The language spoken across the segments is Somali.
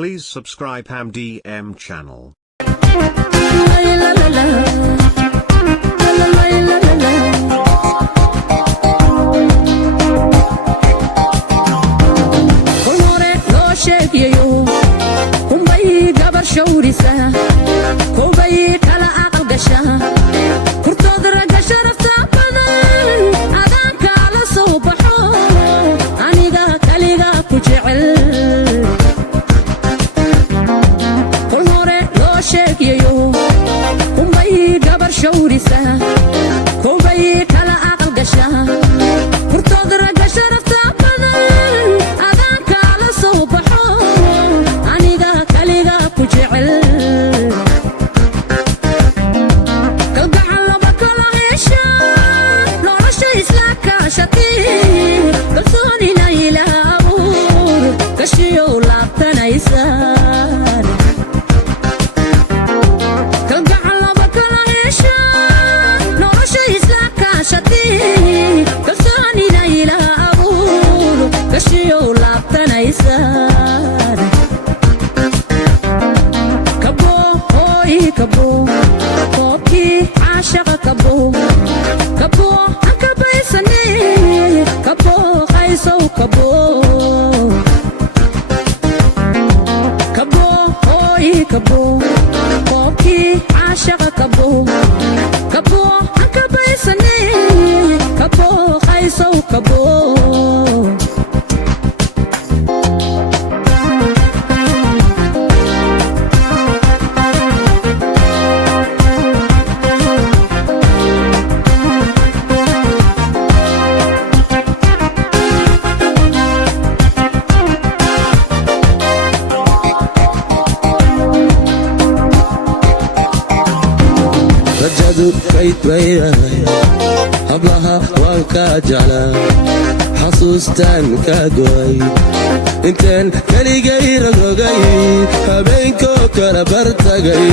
Please subscribe HamDM channel. hablaha waan kaa jeclaa xasuustaan kaa go'ay intaan keligay ragogay habeenkoo kala bartagay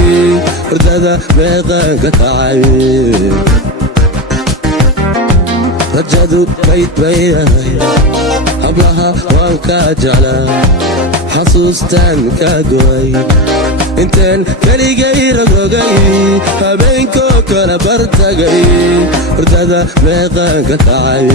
hurdada meeqaan ka kacay rajadu kayd bay ahay hablaha waan kaa jeclaa xasuustaan kaa go'ay intaan keligay ragogay habeenkoo kala bartagay hurdada meeqaan ka kacay